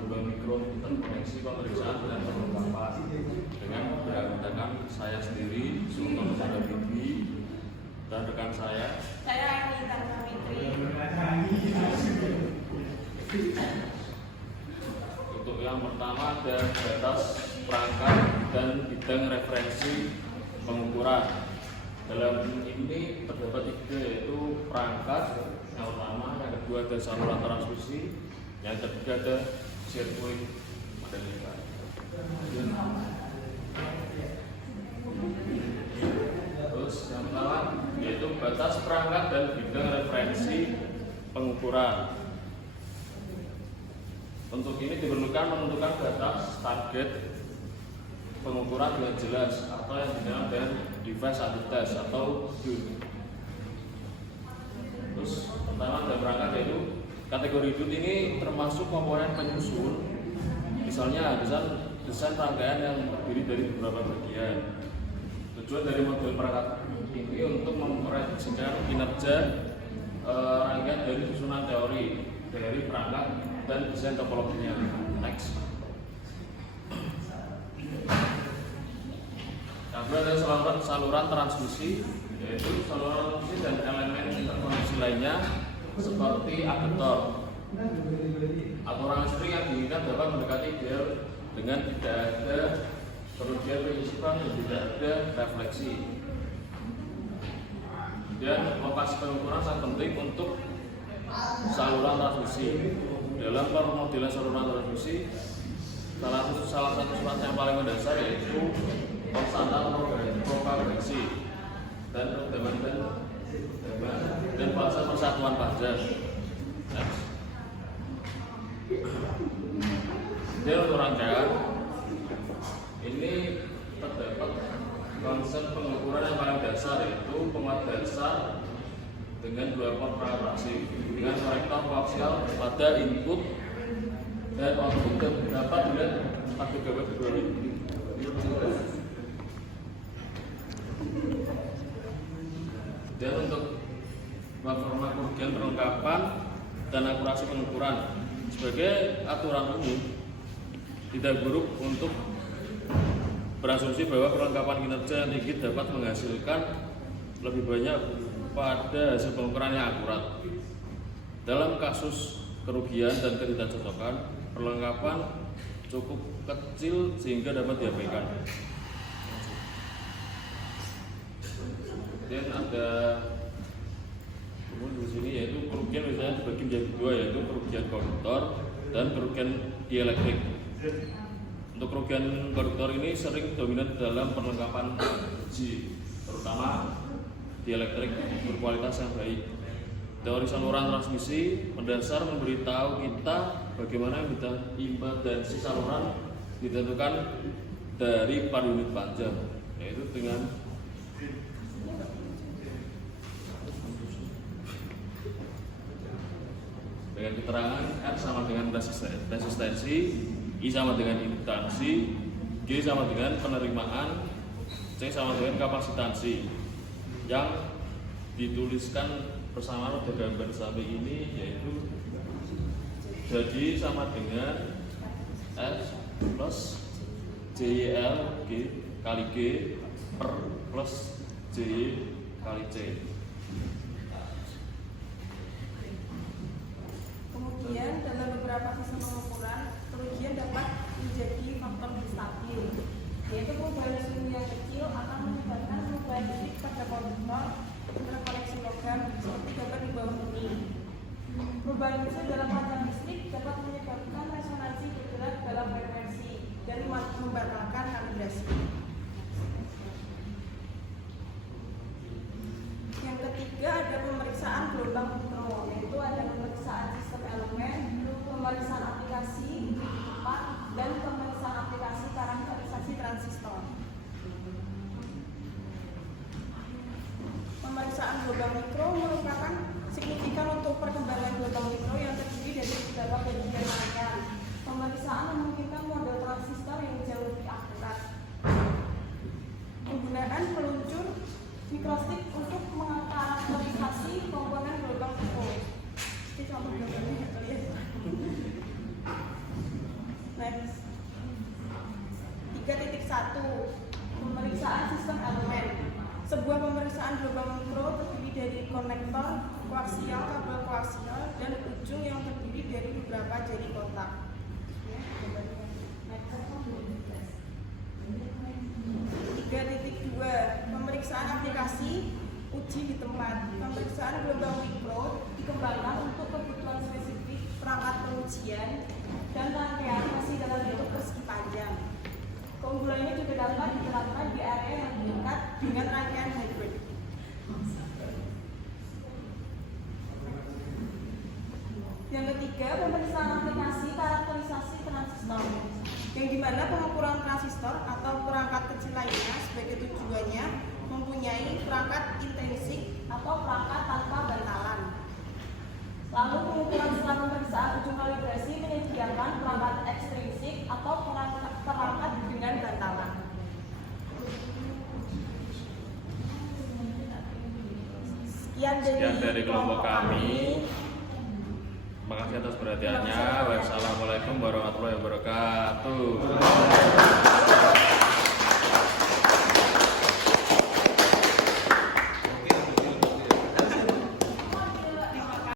gelombang mikro interkoneksi pemeriksaan dan perlengkapan dengan menggunakan saya sendiri, Sultan Sadabidi, dan rekan saya Anita Fitri. Untuk yang pertama ada batas perangkat dan bidang referensi pengukuran. Dalam ini terdapat tiga, yaitu perangkat yang pertama, yang kedua ada saluran transfusi, yang ketiga ada sirkuit Mandalika. Terus yang pertama yaitu batas perangkat dan bidang referensi pengukuran. Untuk ini diperlukan menentukan batas target pengukuran dengan jelas atau yang dikenal dengan device anti-test atau DUT. Terus pertama ada perangkat, yaitu kategori DUT ini termasuk komponen penyusun, misalnya desain rangkaian yang terdiri dari beberapa bagian. Tujuan dari model perangkat ini untuk memprediksikan kinerja rangkaian dari susunan teori dari perangkat dan desain topologinya. Next. Yang kedua ada saluran transmisi, yaitu saluran transmisi dan elemen interkoneksi lainnya seperti adaptor. Aturan listrik yang diinginkan dapat mendekati ideal dengan tidak ada kerugian penyusupan dan tidak ada refleksi. Dan lokasi pengukuran sangat penting untuk saluran transmisi. Dalam permodelan saluran transmisi, salah satu syarat yang paling mendasar yaitu konstanta propagasi dan fase persatuan pajak. Jadi untuk rangkaian ini terdapat konsep pengukuran yang paling dasar, yaitu penguat dasar dengan dua port operasi dengan korektor koaksial pada input dan output yang dapat dilihat 4 GB per menit. Dan untuk platform kerugian perlengkapan dan akurasi pengukuran sebagai aturan umum, tidak buruk untuk berasumsi bahwa perlengkapan kinerja yang tinggi dapat menghasilkan lebih banyak pada hasil pengukuran yang akurat. Dalam kasus kerugian dan ketidakcocokan, perlengkapan cukup kecil sehingga dapat diabaikan. Kemudian ada di sini yaitu kerugian misalnya dibagi menjadi dua, yaitu kerugian konduktor dan kerugian dielektrik. Untuk kerugian konduktor ini sering dominan dalam perlengkapan uji, terutama dielektrik berkualitas yang baik. Teori saluran transmisi mendasar memberitahu kita bagaimana impedansi saluran ditentukan dari per unit panjang, yaitu dengan keterangan R sama dengan resistensi, I sama dengan impedansi, G sama dengan penerimaan, C sama dengan kapasitansi. Yang dituliskan bersama pada gambar samping ini yaitu jadi sama dengan S plus JL G kali G per plus J kali C. Kemudian dalam beberapa sistem pengukuran, kerugian dapat menjadi faktor stabil, yaitu perubahan suhu yang kecil akan menyebabkan perubahan titik pada konduktor interkoneksi logam seperti gambar di bawah ini. Perubahan suhu dalam panjang listrik dapat menyebabkan resonansi bergerak dalam frekuensi dan membatalkan kalibrasi. Yang ketiga ada pemeriksaan gelombang mikro, yaitu ada pemeriksaan sistem elemen, pemeriksaan aplikasi cepat, dan pemeriksaan aplikasi karakterisasi transistor. Pemeriksaan gelombang mikro merupakan signifikan untuk perkembangan gelombang mikro yang terdiri dari beberapa bagian rangkaian. Pemeriksaan memungkinkan model transistor yang jauh lebih akurat. Penggunaan peluncur mikrostrip untuk mengkarakterisasi komponen gelombang mikro. Ini contoh gambarnya ya. 1. Pemeriksaan sistem elemen. Sebuah pemeriksaan gelombang mikro terdiri dari konektor, koaksial, kabel koaksial, dan ujung yang terdiri dari beberapa jari kontak. 3.2 Pemeriksaan aplikasi uji di tempat. Pemeriksaan gelombang mikro dikembangkan untuk kebutuhan spesifik perangkat pengujian dan rangkaian masih dalam bentuk persegi panjang. Keunggulan ini juga dapat diterapkan di area yang dekat dengan rangkaian hybrid. Yang ketiga, pemeriksaan aplikasi karakterisasi transistor, yang dimana pengukuran transistor atau perangkat kecil lainnya sebagai tujuannya mempunyai perangkat intrinsik atau perangkat tanpa bantalan. Lalu pengukuran setelah pemeriksaan ujung kalibrasi menyediakan perangkat ekstrinsik atau perangkat dengan bantalan. Sekian dari kelompok kami. Terima kasih atas perhatiannya. Wassalamualaikum warahmatullahi wabarakatuh.